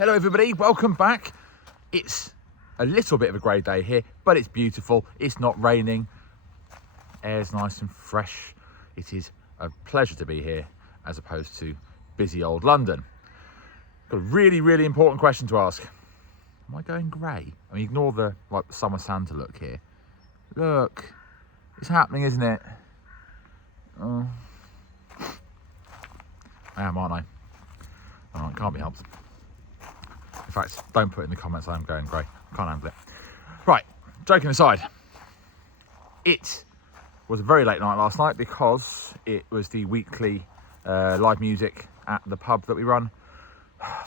Hello everybody, welcome back. It's a little bit of a grey day here, but it's beautiful. It's not raining. Air's nice and fresh. It is a pleasure to be here as opposed to busy old London. Got a really important question to ask. Am I going grey? I mean, ignore the summer Santa look here. Look, it's happening, isn't it? Oh. I am, aren't I? Oh, it can't be helped. In fact, don't put in the comments I'm going grey. Can't handle it. Right, joking aside. It was a very late night last night because it was the weekly live music at the pub that we run.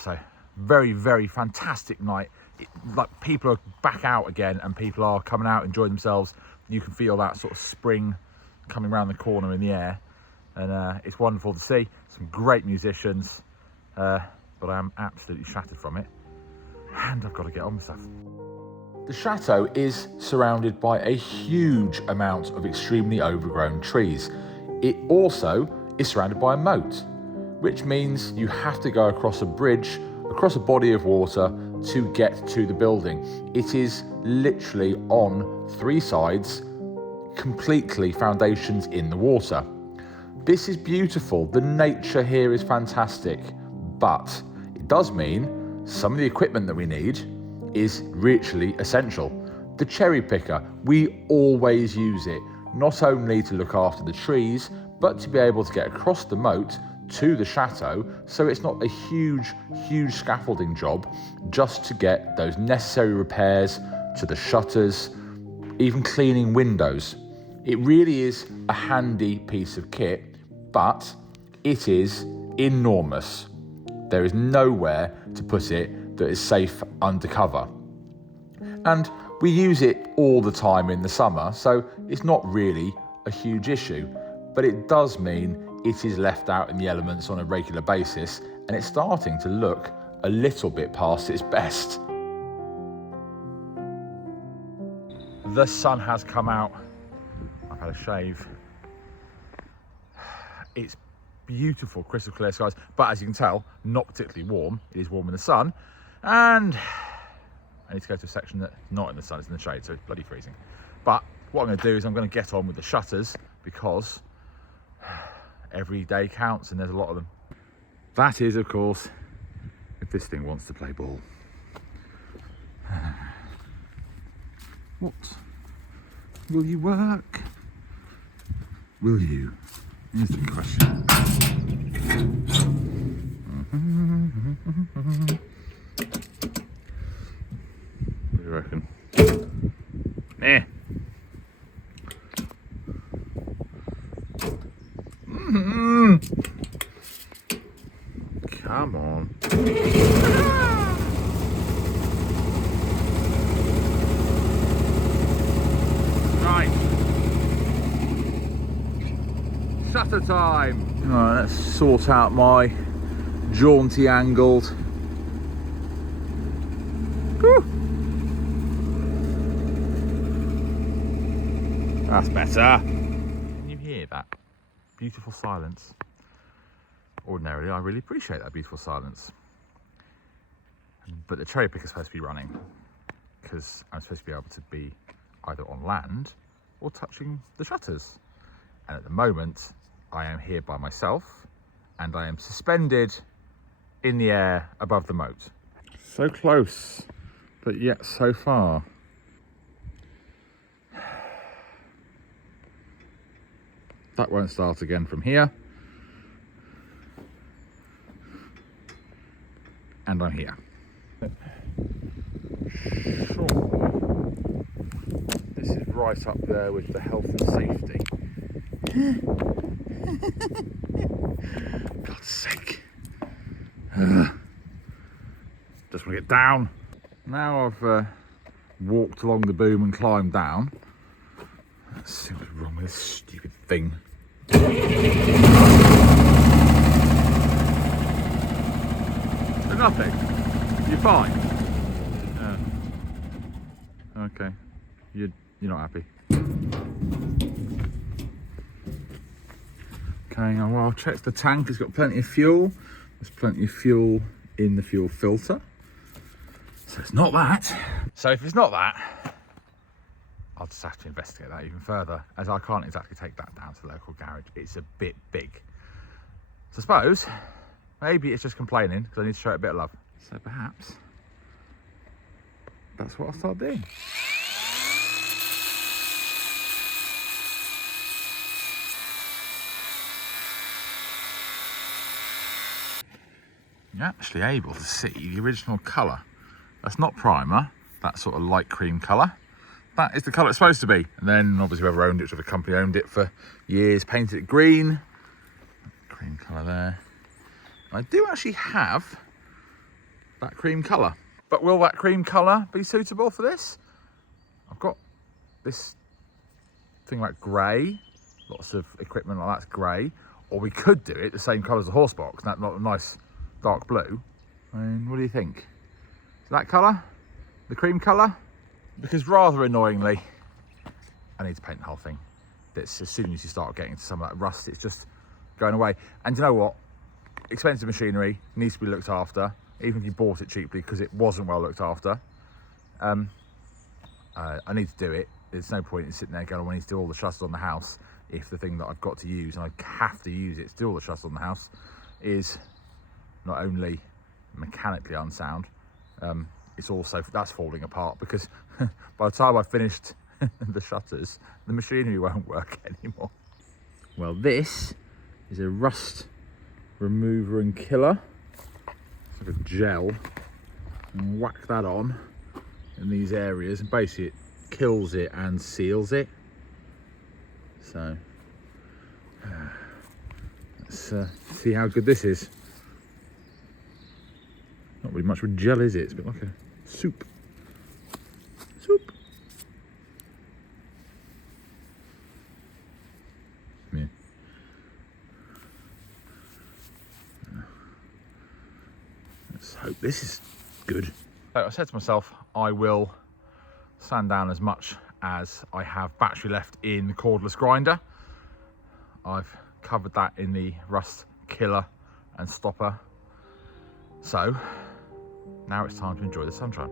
So, very fantastic night. People are back out again and people are coming out, enjoying themselves. You can feel that sort of spring coming around the corner in the air. And it's wonderful to see. Some great musicians. But I am absolutely shattered from it. And I've got to get on with stuff. The chateau is surrounded by a huge amount of extremely overgrown trees. It also is surrounded by a moat, which means you have to go across a bridge, across a body of water to get to the building. It is literally on three sides, completely foundations in the water. This is beautiful. The nature here is fantastic, but it does mean some of the equipment that we need is literally essential. The cherry picker, we always use it, not only to look after the trees, but to be able to get across the moat to the chateau, so it's not a huge scaffolding job just to get those necessary repairs to the shutters, even cleaning windows. It really is a handy piece of kit, but it is enormous. There is nowhere to put it that is safe undercover. And we use it all the time in the summer, so it's not really a huge issue. But it does mean it is left out in the elements on a regular basis, and it's starting to look a little bit past its best. The sun has come out. I've had a shave. It's beautiful, crystal clear skies, but as you can tell, not particularly warm. It is warm in the sun, and I need to go to a section that's not in the sun, it's in the shade, so it's bloody freezing. But what I'm going to do is I'm going to get on with the shutters because every day counts and there's a lot of them. That is, of course, if this thing wants to play ball. What? Will you work? Will you? Here's the question. What do you reckon? Come on. Right. Shutter time. Alright, let's sort out my jaunty angled. Whew. That's better. Can you hear that beautiful silence? Ordinarily, I really appreciate that beautiful silence. But the cherry picker is supposed to be running because I'm supposed to be able to be either on land or touching the shutters. And at the moment, I am here by myself and I am suspended in the air above the moat. So close, but yet so far. That won't start again from here. And I'm here. Sure. This is right up there with the health and safety. God's sake. Just want to get down. Now I've walked along the boom and climbed down. Let's see what's wrong with this stupid thing. Nothing. You're fine. Okay. You're not happy. Okay, well, I'll check the tank. It's got plenty of fuel. There's plenty of fuel in the fuel filter. So it's not that. So if it's not that, I'll just have to investigate that even further, as I can't exactly take that down to the local garage. It's a bit big. So I suppose maybe it's just complaining because I need to show it a bit of love. So perhaps that's what I'll start doing. You're actually able to see the original colour. That's not primer, that sort of light cream colour. That is the colour it's supposed to be. And then obviously whoever owned it, whichever company owned it for years, painted it green. Cream colour there. I do actually have that cream colour. But will that cream colour be suitable for this? I've got this thing like grey. Lots of equipment like that's grey. Or we could do it the same colour as the horse box. That not a nice dark blue. I mean, what do you think? Is that colour? The cream colour? Because rather annoyingly, I need to paint the whole thing. That's as soon as you start getting to some of that rust, it's just going away. And you know what? Expensive machinery needs to be looked after, even if you bought it cheaply because it wasn't well looked after. I need to do it. There's no point in sitting there going, I need to do all the shutters on the house if the thing that I've got to use, and I have to use it to do all the shutters on the house, is not only mechanically unsound, it's also, that's falling apart because by the time I've finished the shutters, the machinery won't work anymore. Well, this is a rust remover and killer. It's like a gel, and whack that on in these areas, and basically it kills it and seals it. So let's see how good this is. Not really much of a gel, is it? It's a bit like a soup. Soup. Yeah. Let's hope this is good. So I said to myself, I will sand down as much as I have battery left in the cordless grinder. I've covered that in the rust killer and stopper. So now it's time to enjoy the sunshine.